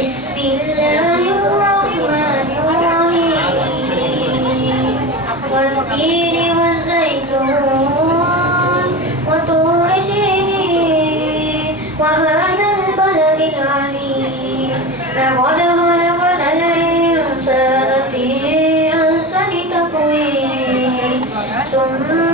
بسم الله الرحمن الرحيم والتين والزيتون وطور سينين وهذا البلد العميم لقد خلقنا الإنسان في أحسن تقويم ثم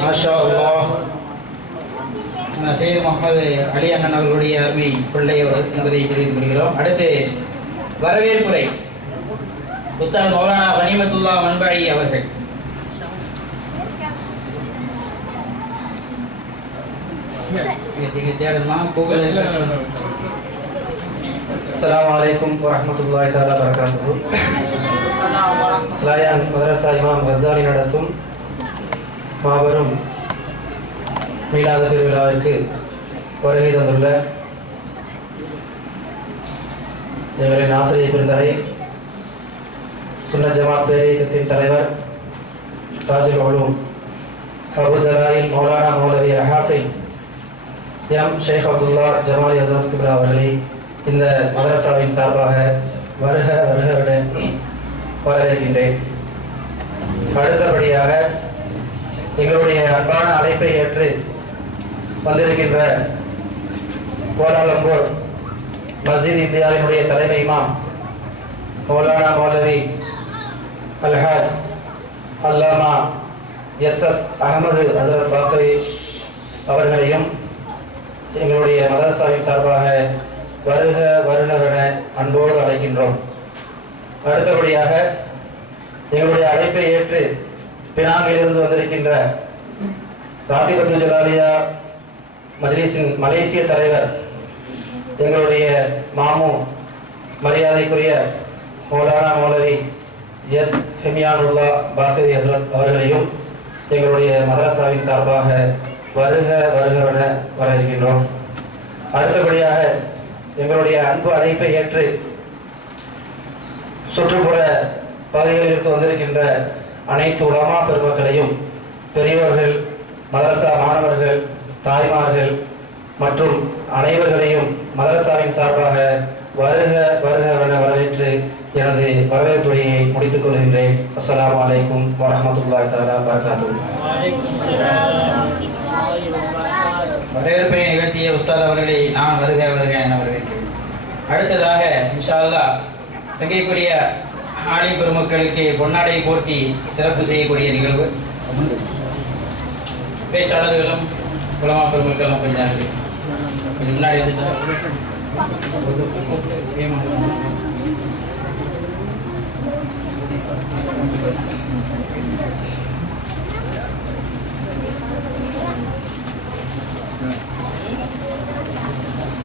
மாஷா அல்லா சையது முகமது அலி அண்ணன் அவர்களுடைய அருமை பிள்ளை என்பதை தெரிவித்துக் கொள்கிறோம். அடுத்து வரவேற்புரை. புத்தகம் மௌலானா வனிமத்துல்லா மன்பாயி அவர்கள். அஸ்லாம் வலைக்கம் வரமத்துல்லாய் தாலா வரகாத்து ஸ்லாயான் மதரசா இமாம் கசாலி நடத்தும் மாபெரும் மீளாத பெருவிழாவிற்கு வருகை தந்துள்ள எங்களின் ஆசிரியர் பெருந்தகை சுன்ன ஜமாத் பேரியக்கத்தின் தலைவர் தாஜுல் ஒலூம் அபு மௌலானா மௌலவி ஹாஃபின் எம் ஷேக் அப்துல்லா ஜமாலி ஹசரத் குப்ரா அவர்களை இந்த மதரசாவின் சார்பாக வருக வருக விட வரவேற்கின்றேன். அடுத்தபடியாக எங்களுடைய அன்பான அழைப்பை ஏற்று வந்திருக்கின்ற கோலாலம்பூர் மஸ்ஜித் இந்தியாவினுடைய தலைமை இமாம் மௌலானா மௌலவி அல்ஹாஜ் அல்லாமா எஸ் எஸ் அகமது ஹசரத் பாக்கவி அவர்களையும் எங்களுடைய மதரசாவின் சார்பாக வருக வருகவென அன்போடு அழைக்கின்றோம். அடுத்தபடியாக எங்களுடைய அழைப்பை ஏற்று பினாங்கிலிருந்து வந்திருக்கின்ற ராதிபத்து ஜலாலியா மஜ்லிஸின் மலேசிய தலைவர் எங்களுடைய மாமு மரியாதைக்குரிய மௌலானா மௌலவி எஸ் ஹெமியானுல்லா பாக்கரி ஹசரத் அவர்களையும் எங்களுடைய மதரசாவின் சார்பாக வருக வருகவென வர இருக்கின்றோம் அடுத்தபடியாக எங்களுடைய அன்பு அழைப்பை ஏற்று சுற்றுப்புற பகுதிகளிலிருந்து வந்திருக்கின்ற அனைத்து உலமா பெருமக்களையும் பெரியவர்கள் மதரசா மாணவர்கள் தாய்மார்கள் மற்றும் அனைவர்களையும் மதரசாவின் சார்பாக வருக வருக என வரவேற்று எனது வரவேற்புரையை முடித்துக் கொள்கின்றேன். அஸ்லாம் அலைக்கும் வரஹ்மத்துல்லாஹி தாலா வரகாத்துஹு வரவேற்பை நிகழ்த்திய உஸ்தாத் அவர்களை நான் வருக வருக என வரவேற்கிறேன். அடுத்ததாக இன்ஷா தங்கைக்குரிய ஆலை பெருமக்களுக்கு பொன்னாடை போட்டி சிறப்பு செய்யக்கூடிய நிகழ்வு. பேச்சாளர்களும் குலமா பெருமக்களும் கொஞ்சம் முன்னாடி வந்து